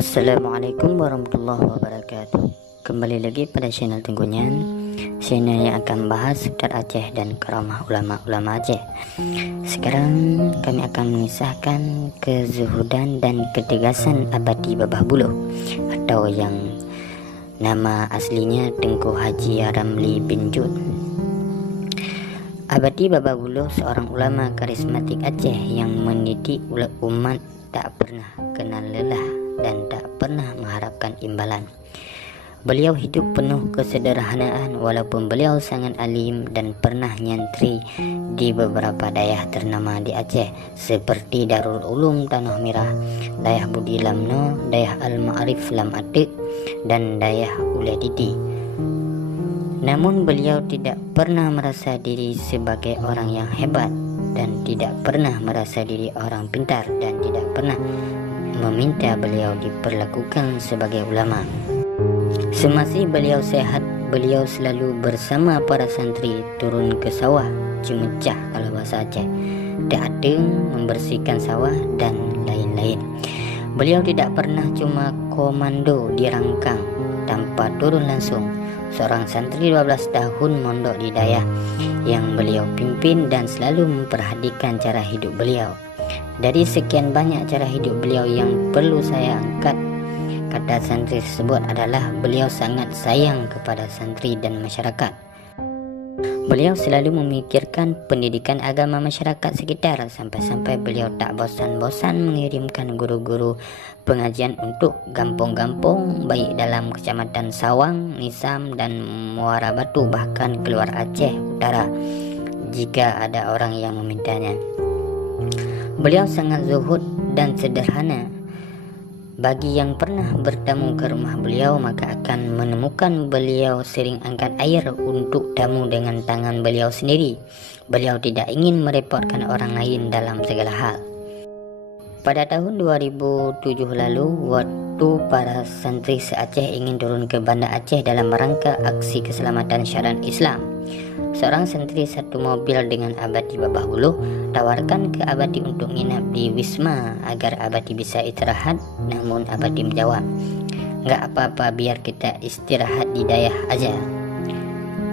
Assalamualaikum warahmatullahi wabarakatuh. Kembali lagi pada channel Tengkunyan, channel yang akan bahas seputar Aceh dan karamah ulama-ulama Aceh. Sekarang kami akan mengisahkan kezuhudan dan ketegasan Abadi Babah Buluh, atau yang nama aslinya Tengku Haji Ramli bin Jud. Abadi Babah Buluh seorang ulama karismatik Aceh yang mendidik umat tak pernah kenal lelah dan tak pernah mengharapkan imbalan. Beliau hidup penuh kesederhanaan walaupun beliau sangat alim dan pernah nyantri di beberapa daerah ternama di Aceh seperti Darul Ulum Tanah Merah, Dayah Budi Lamno, Dayah Al-Ma'arif Lam Atik, dan Dayah Uledidi. Namun beliau tidak pernah merasa diri sebagai orang yang hebat dan tidak pernah merasa diri orang pintar dan tidak pernah meminta beliau diperlakukan sebagai ulama. Semasih beliau sehat, beliau selalu bersama para santri turun ke sawah Cimecah kalau bahasa Aceh, Daadeng, membersihkan sawah dan lain-lain. Beliau tidak pernah cuma komando dirangkang tanpa turun langsung. Seorang santri 12 tahun mondok di daerah yang beliau pimpin dan selalu memperhatikan cara hidup beliau. Dari sekian banyak cara hidup beliau yang perlu saya angkat, kata santri tersebut adalah beliau sangat sayang kepada santri dan masyarakat. Beliau selalu memikirkan pendidikan agama masyarakat sekitar, sampai-sampai beliau tak bosan-bosan mengirimkan guru-guru pengajian untuk kampung-kampung baik dalam kecamatan Sawang, Nisam, dan Muara Batu, bahkan keluar Aceh Utara jika ada orang yang memintanya. Beliau sangat zuhud dan sederhana. Bagi yang pernah bertamu ke rumah beliau, maka akan menemukan beliau sering angkat air untuk tamu dengan tangan beliau sendiri. Beliau tidak ingin merepotkan orang lain dalam segala hal. Pada tahun 2007 lalu, waktu para santri se-Aceh ingin turun ke Banda Aceh dalam rangka aksi keselamatan syiaran Islam, seorang santri satu mobil dengan Abadi Babah Buluh tawarkan ke Abadi untuk nginap di Wisma agar Abadi bisa istirahat. Namun Abadi menjawab, "Nggak apa-apa, biar kita istirahat di daerah aja.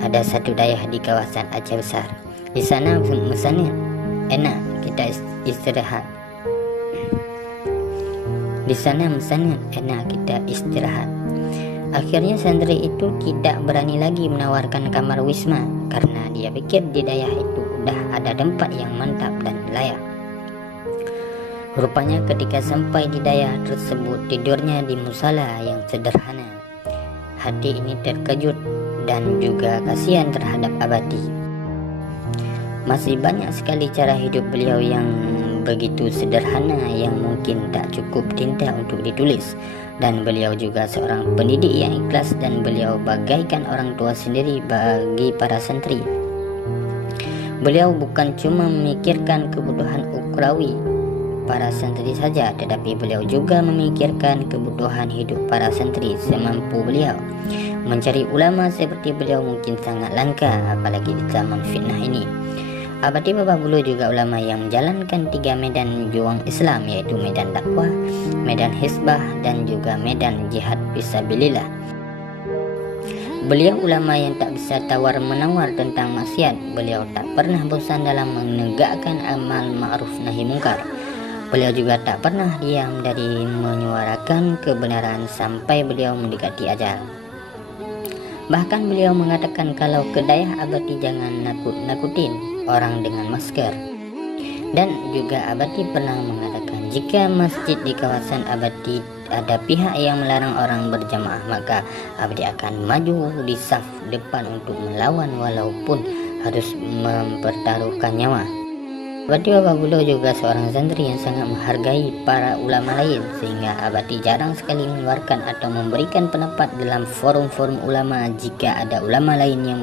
Ada satu daerah di kawasan Aceh Besar. Di sana misalnya enak kita istirahat. Di sana misalnya enak kita istirahat." Akhirnya santri itu tidak berani lagi menawarkan kamar Wisma karena dia pikir di daerah itu udah ada tempat yang mantap dan layak. Rupanya ketika sampai di daerah tersebut, tidurnya di musala yang sederhana. Hati ini terkejut dan juga kasihan terhadap Abadi. Masih banyak sekali cara hidup beliau yang begitu sederhana yang mungkin tak cukup tinta untuk ditulis. Dan beliau juga seorang pendidik yang ikhlas dan beliau bagaikan orang tua sendiri bagi para santri. Beliau bukan cuma memikirkan kebutuhan ukrawi para santri saja, tetapi beliau juga memikirkan kebutuhan hidup para santri semampu beliau. Mencari ulama seperti beliau mungkin sangat langka, apalagi di zaman fitnah ini. Abadi Babah Buluh juga ulama yang menjalankan 3 medan juang Islam, yaitu medan dakwah, medan hisbah, dan juga medan jihad fisabilillah. Beliau ulama yang tak bisa tawar-menawar tentang maksiat. Beliau tak pernah bosan dalam menegakkan amal ma'ruf nahi mungkar. Beliau juga tak pernah diam dari menyuarakan kebenaran sampai beliau mendekati ajal. Bahkan beliau mengatakan kalau ke daerah Abadi jangan nakut-nakutin orang dengan masker. Dan juga Abadi pernah mengatakan jika masjid di kawasan Abadi ada pihak yang melarang orang berjamaah, maka Abadi akan maju di saf depan untuk melawan walaupun harus mempertaruhkan nyawa. Abadi Babah Buluh juga seorang santri yang sangat menghargai para ulama lain, sehingga Abadi jarang sekali mengeluarkan atau memberikan pendapat dalam forum-forum ulama jika ada ulama lain yang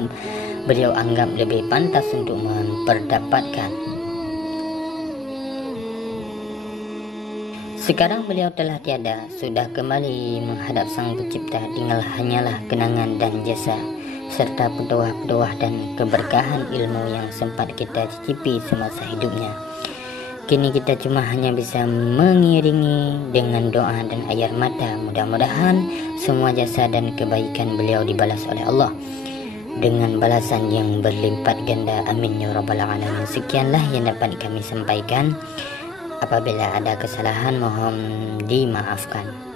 beliau anggap lebih pantas untuk memperdapatkan. Sekarang beliau telah tiada, sudah kembali menghadap Sang Pencipta, tinggal hanyalah kenangan dan jasa serta pedoah-pedoah dan keberkahan ilmu yang sempat kita cicipi semasa hidupnya. Kini kita cuma hanya bisa mengiringi dengan doa dan air mata. Mudah-mudahan semua jasa dan kebaikan beliau dibalas oleh Allah dengan balasan yang berlipat ganda. Amin ya rabbal alamin. Sekianlah yang dapat kami sampaikan. Apabila ada kesalahan mohon dimaafkan.